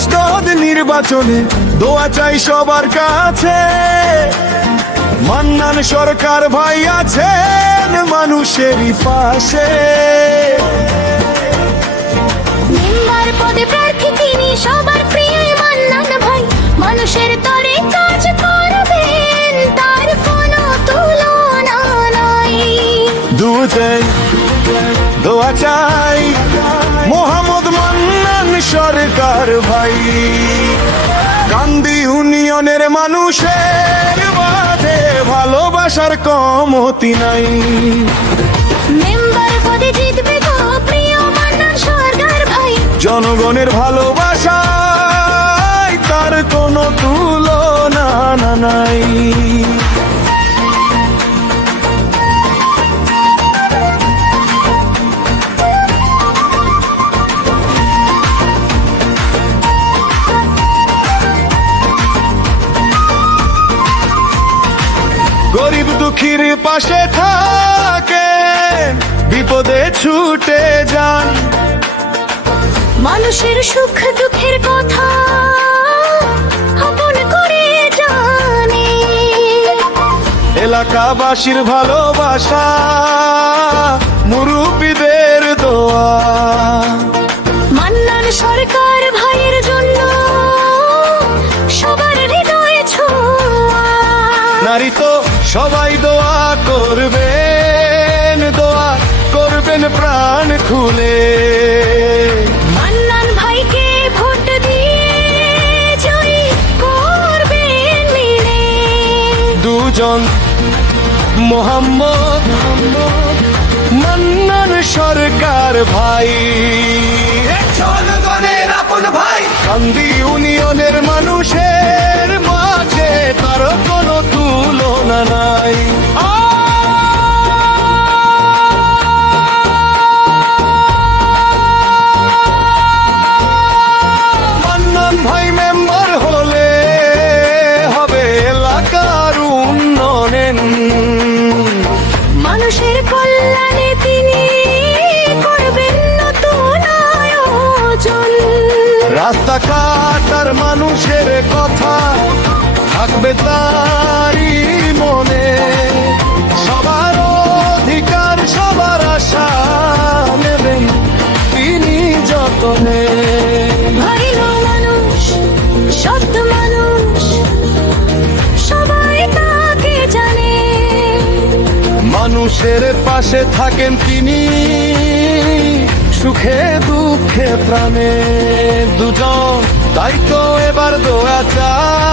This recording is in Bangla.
পরিষদ নির্বাচনে দোয়া চাই সবার কাছে। মান্নান সরকার ভাই আছেন মানুষেরই পাশে। মেম্বার পদে প্রার্থী তিনি, সবার প্রিয় মান্নান ভাই। মানুষের তরে কাজ করবেন, তার কোনো তুলনা নাই। দোয়া চাই মোহাম্মদ মান্নান সরকার ভাই। কান্দি ইউনিয়নের মানুষের মাঝে ভালোবাসার কমতি নাই। মেম্বার পদে জিতবে গো প্রিয় মান্নান সরকার ভাই। জনগণের ভালোবাসায় তার কোনো তুলনা নাই। গরিব দুঃখীর পাশে থাকে, বিপদে ছুটে যান। মানুষের সুখ দুঃখের কথা আপন করে জানে। এলাকাবাসীর ভালোবাসা, মুরব্বীদের দোয়া। মান্নান সরকার ভাইয়ের জন্য সবার হৃদয় ছোঁয়া। নারী তো সবাই দোয়া করবেন প্রাণ খুলে। মান্নান ভাইকে ভোট দিয়ে জয়ী করবেন মিলে। দুজন মোহাম্মদ মান্নান সরকার ভাই, জনগণের আপন ভাই। কান্দি ইউনিয়নের মানুষের মাঝে তার কোনো তুলনা নাই। মান্নান ভাই মেম্বার হলে হবে এলাকার উন্নয়ন। মানুষের কল্যাণে তিনি করবেন নতুন আয়োজন। রাস্তাঘাট আর মানুষের কথা থাকবে তারই মনে। সবার অধিকার সবার আশা নেবেন তিনি যতনে। ভালো মানুষ, সৎ মানুষ, সবাই তাকে জানে। মানুষের পাশে থাকেন তিনি, সুখে দুঃখে প্রাণে। দুজন তাই তো এবার দোয়া চাই।